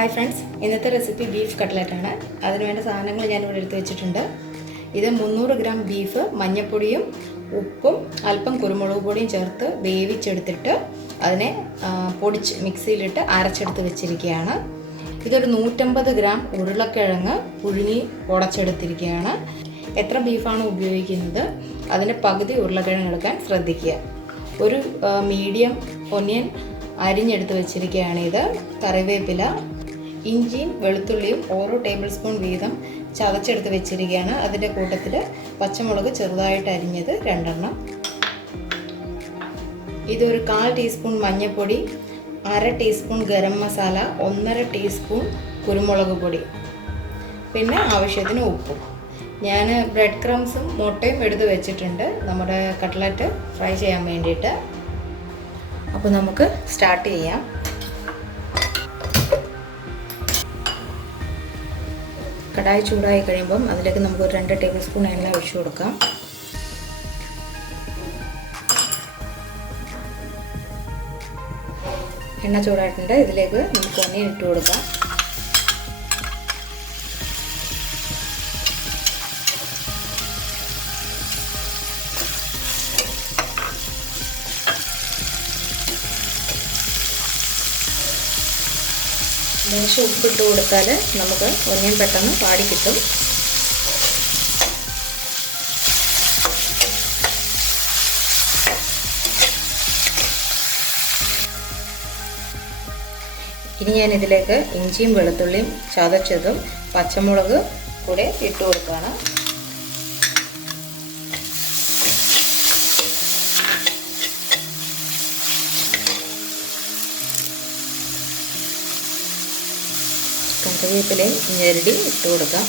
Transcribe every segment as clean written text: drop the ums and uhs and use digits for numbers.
Hi friends, ഇന്നത്തെ recipe beef cutlet ആണ്. അതിനു വേണ്ട സാധനങ്ങൾ ഞാൻ ഇവിടെ എടുത്തു വെച്ചിട്ടുണ്ട്. ഇത് 300 ഗ്രാം ബീഫ് മഞ്ഞൾപ്പൊടിയും ഉപ്പും അല്പം കുരുമുളക് പൊടിയും ചേർത്ത് വേവിച്ചെടുത്തിട്ട് അതിനെ പൊടിച്ച് മിക്സിയിലിട്ട് അരച്ചെടുത്ത് വെച്ചിരിക്കുകയാണ്. ഇതൊരു 150 ഗ്രാം ഉരുളക്കിഴങ്ങ് പുഴുങ്ങി ഉടച്ചെടുത്തിരിക്കുകയാണ്. എത്ര ബീഫാണ് ഉപയോഗിക്കുന്നത് അതിൻ്റെ പകുതി ഉരുളക്കിഴങ്ങ് എടുക്കാൻ ശ്രദ്ധിക്കുക. ഒരു മീഡിയം ഒനിയൻ അരിഞ്ഞെടുത്ത് വെച്ചിരിക്കുകയാണ്. ഇത് കറിവേപ്പില, ഇഞ്ചിയും വെളുത്തുള്ളിയും ഓരോ ടേബിൾ സ്പൂൺ വീതം ചതച്ചെടുത്ത് വെച്ചിരിക്കുകയാണ്. അതിൻ്റെ കൂട്ടത്തിൽ പച്ചമുളക് ചെറുതായിട്ട് അരിഞ്ഞത് 2 എണ്ണം. ഇതൊരു 1/4 ടീസ്പൂൺ മഞ്ഞൾപ്പൊടി, 1/2 ടീസ്പൂൺ ഗരം മസാല, 1/2 ടീസ്പൂൺ കുരുമുളക് പൊടി, പിന്നെ ആവശ്യത്തിന് ഉപ്പും. ഞാൻ ബ്രെഡ് ക്രംസും മുട്ടയും എടുത്ത് വെച്ചിട്ടുണ്ട് നമ്മുടെ കട്ട്ലറ്റ് ഫ്രൈ ചെയ്യാൻ വേണ്ടിയിട്ട്. അപ്പോൾ നമുക്ക് സ്റ്റാർട്ട് ചെയ്യാം. കടായി ചൂടായി കഴിയുമ്പം അതിലേക്ക് നമുക്ക് ഒരു 2 ടേബിൾ സ്പൂൺ എണ്ണ ഒഴിച്ചു കൊടുക്കാം. എണ്ണ ചൂടായിട്ടുണ്ട്. ഇതിലേക്ക് നമുക്ക് ഒനിയൻ ഇട്ട് കൊടുക്കാം. ലേശം ഉപ്പിട്ട് കൊടുത്താൽ നമുക്ക് ഒനിയൻ പെട്ടെന്ന് വാടി കിട്ടും. ഇനി ഞാൻ ഇതിലേക്ക് ഇഞ്ചിയും വെളുത്തുള്ളിയും ചതച്ചതും പച്ചമുളക് കൂടെ ഇട്ട് കൊടുക്കുകയാണ്. കറിവേപ്പിലയും ഞെരടി ഇട്ട് കൊടുക്കാം.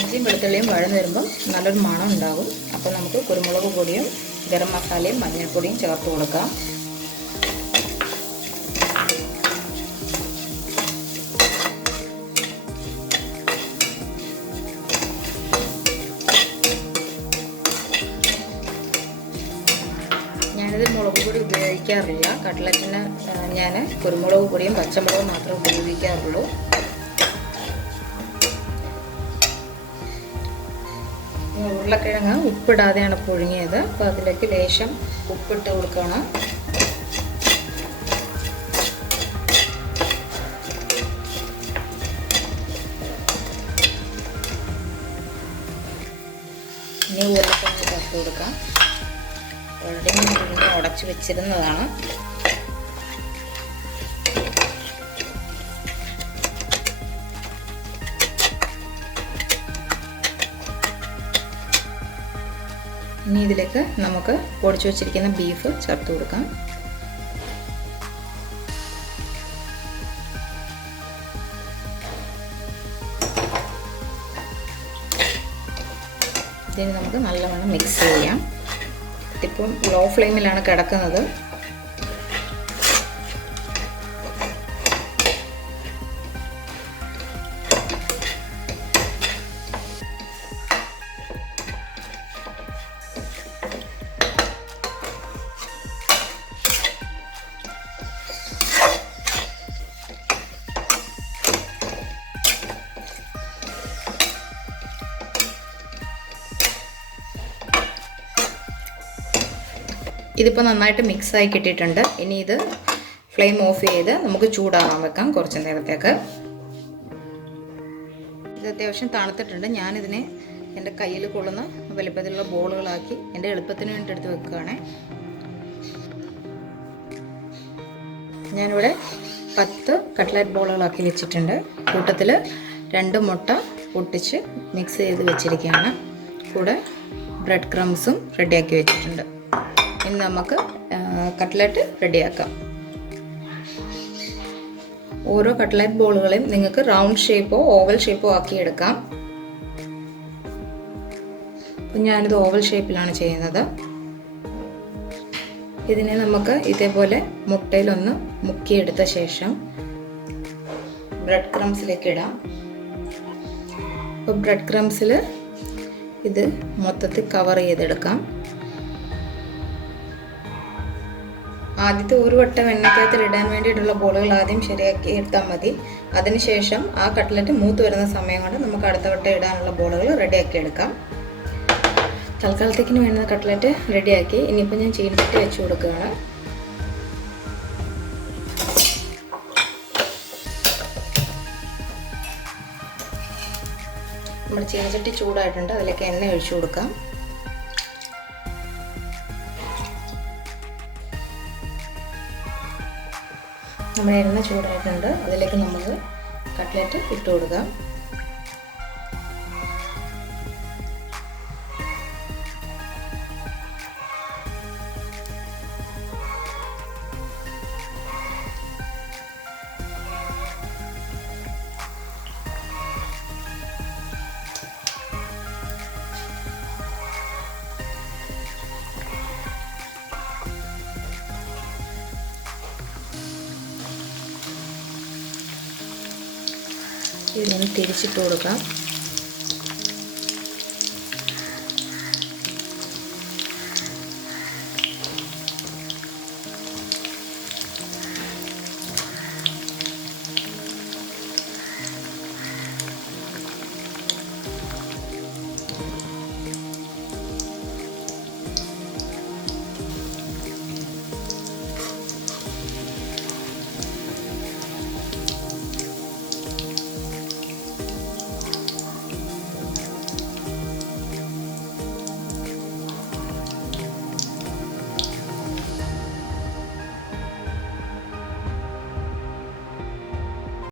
ഇഞ്ചിയും വെളുത്തുള്ളിയും വഴന്ന് വരുമ്പം നല്ലൊരു മണം ഉണ്ടാകും. അപ്പോൾ നമുക്ക് കുരുമുളക് പൊടിയും ഗരം മസാലയും മഞ്ഞൾപ്പൊടിയും ചേർത്ത് കൊടുക്കാം. ഞാനിത് മുളക് പൊടി ഉപയോഗിക്കാറില്ല. കട്ട്ലറ്റിന് ഞാൻ കുരുമുളക് പൊടിയും പച്ചമുളകും മാത്രമേ ഉപയോഗിക്കാറുള്ളൂ. ഉരുളക്കിഴങ്ങ് ഉപ്പിടാതെയാണ് പുഴുങ്ങിയത്. അപ്പോൾ അതിലേക്ക് ലേശം ഉപ്പിട്ട് കൊടുക്കണം. ഇനി ഉരുളക്കിഴങ്ങ് ചേർത്ത് കൊടുക്കാം. ഓൾറെഡി ഞാൻ ഉടച്ച് വെച്ചിരുന്നതാണ്. ഇനി ഇതിലേക്ക് നമുക്ക് പൊടിച്ചു വച്ചിരിക്കുന്ന ബീഫ് ചേർത്ത് കൊടുക്കാം. ഇതിന് നമുക്ക് നല്ലവണ്ണം മിക്സ് ചെയ്യാം. ഇപ്പം ലോ ഫ്ലെയിമിലാണ് കിടക്കുന്നത്. ഇതിപ്പോൾ നന്നായിട്ട് മിക്സായി കിട്ടിയിട്ടുണ്ട്. ഇനി ഇത് ഫ്ലെയിം ഓഫ് ചെയ്ത് നമുക്ക് ചൂടാകാൻ വെക്കാം കുറച്ച് നേരത്തേക്ക്. ഇത് അത്യാവശ്യം തണുത്തിട്ടുണ്ട്. ഞാനിതിനെ എൻ്റെ കയ്യിൽ കൊള്ളുന്ന വലുപ്പത്തിലുള്ള ബോളുകളാക്കി എൻ്റെ എളുപ്പത്തിന് വേണ്ടി എടുത്ത് വെക്കുകയാണ്. ഞാനിവിടെ 10 കട്ട്ലറ്റ് ബോളുകളാക്കി വെച്ചിട്ടുണ്ട്. കൂട്ടത്തിൽ 2 മുട്ട പൊട്ടിച്ച് മിക്സ് ചെയ്ത് വെച്ചിരിക്കുകയാണ്. കൂടെ ബ്രെഡ് ക്രംസും റെഡിയാക്കി വെച്ചിട്ടുണ്ട്. ഇനി നമുക്ക് കട്ട്ലറ്റ് റെഡിയാക്കാം. ഓരോ കട്ട്ലറ്റ് ബോളുകളെയും നിങ്ങൾക്ക് റൗണ്ട് ഷേപ്പോ ഓവൽ ഷേപ്പോ ആക്കിയെടുക്കാം. അപ്പം ഞാനിത് ഓവൽ ഷേപ്പിലാണ് ചെയ്യുന്നത്. ഇതിനെ നമുക്ക് ഇതേപോലെ മുട്ടയിലൊന്ന് മുക്കിയെടുത്ത ശേഷം ബ്രെഡ് ക്രംസിലേക്ക് ഇടാം. അപ്പോൾ ബ്രെഡ് ക്രംസിൽ ഇത് മൊത്തത്തിൽ കവർ ചെയ്തെടുക്കാം. ആദ്യത്തെ ഒരു വട്ടം എണ്ണയ്ക്കകത്ത് ഇടാൻ വേണ്ടിയിട്ടുള്ള ബോളുകൾ ആദ്യം ശരിയാക്കി എടുത്താൽ മതി. അതിനുശേഷം ആ കട്ട്ലറ്റ് മൂത്ത് വരുന്ന സമയം കൊണ്ട് നമുക്ക് അടുത്ത വട്ടം ഇടാനുള്ള ബോളുകൾ റെഡിയാക്കി എടുക്കാം. തൽക്കാലത്തേക്കിന് വേണ്ട കട്ട്ലറ്റ് റെഡിയാക്കി. ഇനിയിപ്പോൾ ഞാൻ ചീനച്ചട്ടി വെച്ച് കൊടുക്കുകയാണ്. നമ്മുടെ ചീനച്ചട്ടി ചൂടായിട്ടുണ്ട്. അതിലേക്ക് എണ്ണ ഒഴിച്ചു കൊടുക്കാം. നമ്മുടെ എണ്ണ ചൂടായിട്ടുണ്ട്. അതിലേക്ക് നമുക്ക് കട്ട്ലറ്റ് ഇട്ട് കൊടുക്കാം. ഇതൊന്ന് തിരിച്ചിട്ട് കൊടുക്കാം.